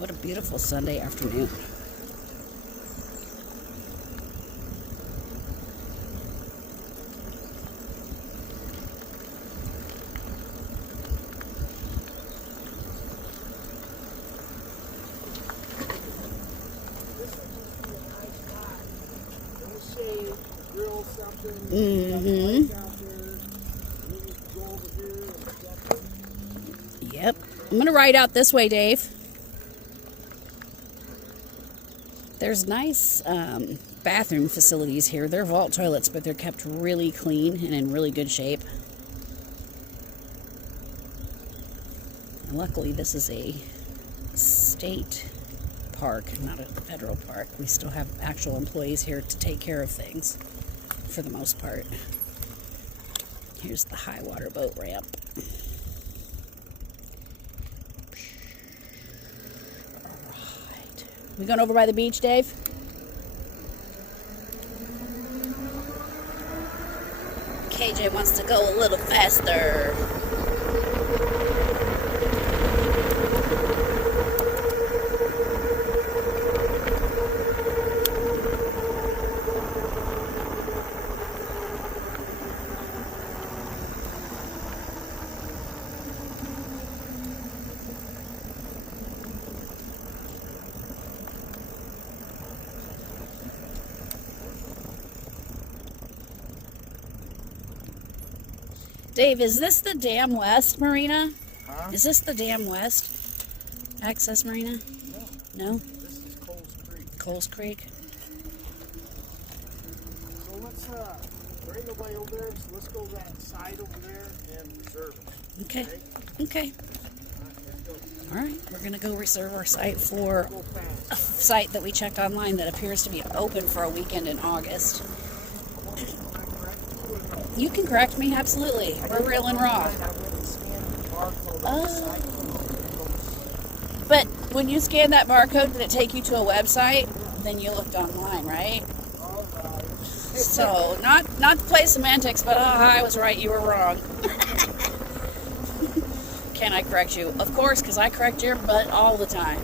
What a beautiful Sunday afternoon. Mm-hmm. Yep. I'm going to ride out this way, Dave. There's nice bathroom facilities here. They're vault toilets, but they're kept really clean and in really good shape. And luckily, this is a state park, not a federal park. We still have actual employees here to take care of things for the most part. Here's the high water boat ramp. Alright. We going over by the beach, Dave? KJ wants to go a little faster. Dave, is this the Dam West Marina? Huh? Is this the Dam West Access Marina? No. No? This is Coles Creek. Coles Creek? So let's, there ain't nobody over there, so let's go that side over there and reserve it. Okay. Okay. Let's go. Alright, we're going to go reserve our site for Go a fast. site that we checked online that appears to be open for a weekend in August. You can correct me, absolutely. We're real and raw. Oh. But when you scan that barcode, did it take you to a website? Then you looked online, right? So, not to play semantics, but I was right, you were wrong. Can I correct you? Of course, because I correct your butt all the time.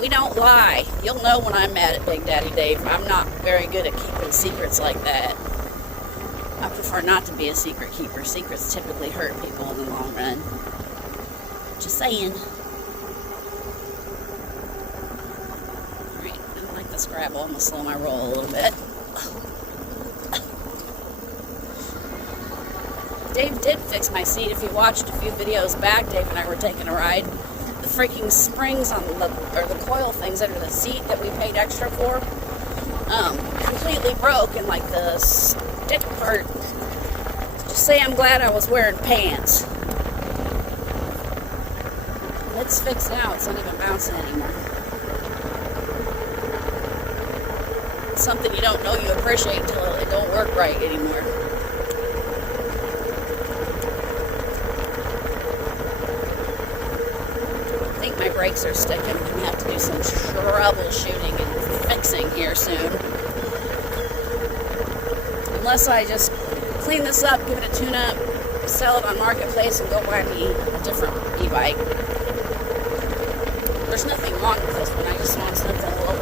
We don't lie. You'll know when I'm mad at Big Daddy Dave. I'm not very good at keeping secrets like that. I prefer not to be a secret keeper. Secrets typically hurt people in the long run. Just saying. Alright, I don't like the Scrabble. I'm going to slow my roll a little bit. Dave did fix my seat. If you watched a few videos back, Dave and I were taking a ride. The freaking springs on the coil things under the seat that we paid extra for, completely broke, and like the stick part. Just say I'm glad I was wearing pants. It's fixed now. It's not even bouncing anymore. It's something you don't know you appreciate until it don't work right anymore. I think my brakes are sticking. I'm going to have to do some troubleshooting and fixing here soon. Unless I just clean this up, give it a tune-up, sell it on Marketplace, and go buy me a different e-bike. There's nothing wrong with this one. I just want something a little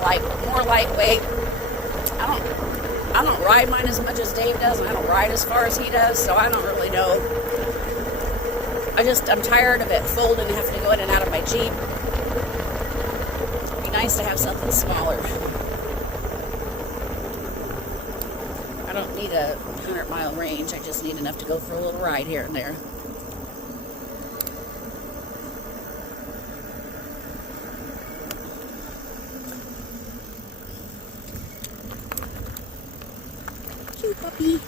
more lightweight. I don't ride mine as much as Dave does, and I don't ride as far as he does, so I don't really know. I'm tired of it folding and having to go in and out of my Jeep. It'd be nice to have something smaller. I don't need a 100-mile range. I just need enough to go for a little ride here and there. Cute puppy.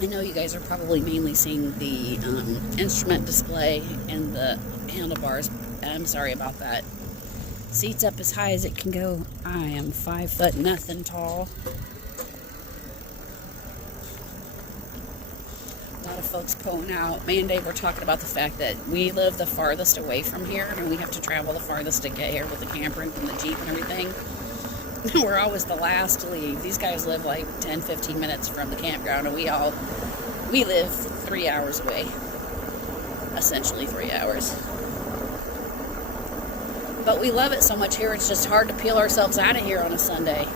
I know you guys are probably mainly seeing the instrument display and the handlebars. I'm sorry about that. Seat's up as high as it can go. I am 5 foot nothing tall. A lot of folks pulling out. Me and Dave were talking about the fact that we live the farthest away from here, and we have to travel the farthest to get here with the camper and the Jeep and everything. We're always the last to leave. These guys live like 10, 15 minutes from the campground, and we live 3 hours away. Essentially 3 hours. But we love it so much here, it's just hard to peel ourselves out of here on a Sunday.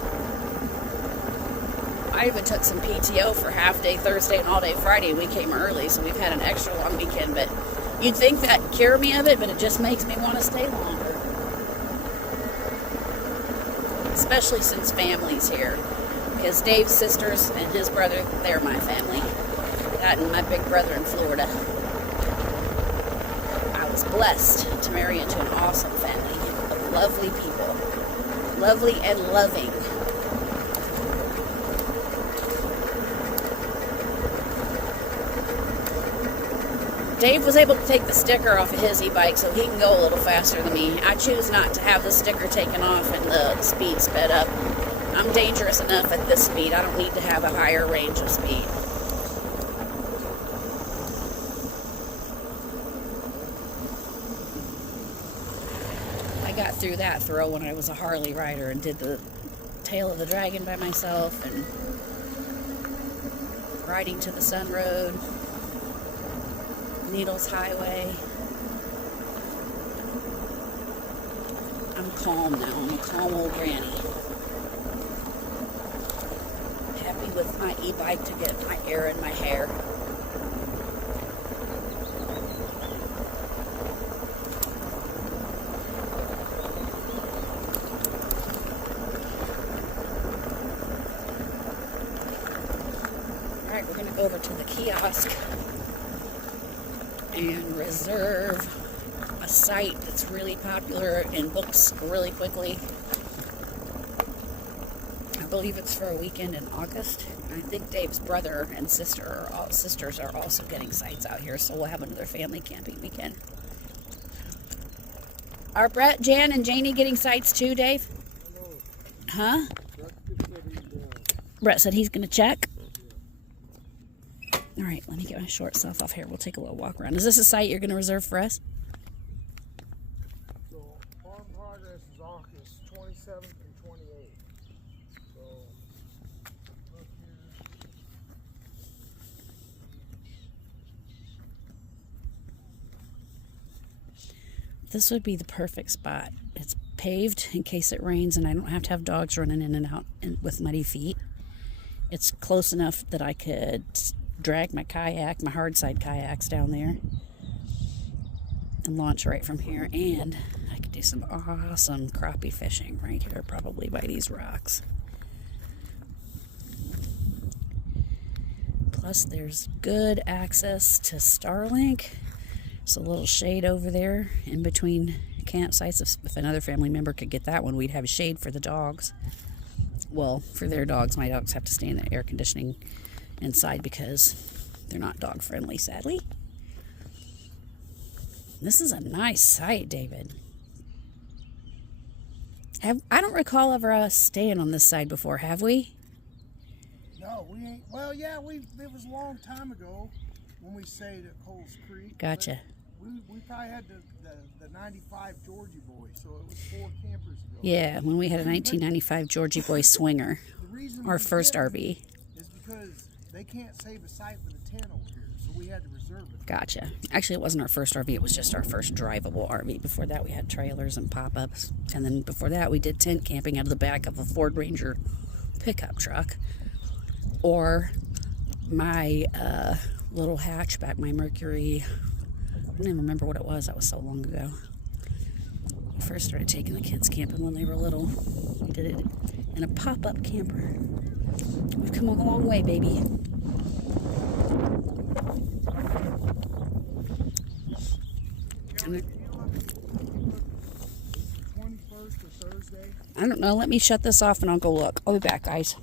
I even took some PTO for half day Thursday and all day Friday. We came early, so we've had an extra long weekend. But you'd think that'd cure me of it, but it just makes me want to stay longer. Especially since family's here. Because Dave's sisters and his brother, they're my family. That and my big brother in Florida. I was blessed to marry into an awesome family of lovely people. Lovely and loving. Dave was able to take the sticker off of his e-bike so he can go a little faster than me. I choose not to have the sticker taken off and the speed sped up. I'm dangerous enough at this speed. I don't need to have a higher range of speed. I got through that throw when I was a Harley rider and did the Tail of the Dragon by myself and riding to the Sun Road. Needles Highway. I'm calm now. I'm a calm old granny. Happy with my e-bike to get my air in my hair. Alright, we're going to go over to the kiosk and reserve a site that's really popular and books really quickly. I believe it's for a weekend in August. I think Dave's brother and sisters are also getting sites out here, so we'll have another family camping weekend. Are Brett, Jan, and Janie getting sites too, Dave? Huh? Brett said he's going to check. All right, let me get my short self off here. We'll take a little walk around. Is this a site you're going to reserve for us? So, on progress is August 27th and 28th. So, look here. This would be the perfect spot. It's paved in case it rains, and I don't have to have dogs running in and out with muddy feet. It's close enough that I could drag my kayak, my hard side kayaks down there and launch right from here, and I could do some awesome crappie fishing right here, probably by these rocks. Plus there's good access to Starlink. There's a little shade over there in between campsites. If another family member could get that one, we'd have shade for the dogs. Well, for their dogs. My dogs have to stay in the air conditioning inside because they're not dog friendly, sadly. This is a nice site, David. I don't recall ever us staying on this side before, have we? No, we ain't. Well, yeah, it was a long time ago when we stayed at Coles Creek. Gotcha. We probably had the 95 Georgie Boy, so it was 4 campers ago. Yeah, when we had a 1995 Georgie Boy Swinger, our first RV. Is because they can't save a site for the tent over here, so we had to reserve it. Gotcha. Actually, it wasn't our first RV. It was just our first drivable RV. Before that, we had trailers and pop-ups. And then before that, we did tent camping out of the back of a Ford Ranger pickup truck. Or my little hatchback, my Mercury. I don't even remember what it was. That was so long ago. We first started taking the kids camping when they were little. We did it in a pop-up camper. We've come a long way, baby. I don't know. Let me shut this off and I'll go look. I'll be back, guys.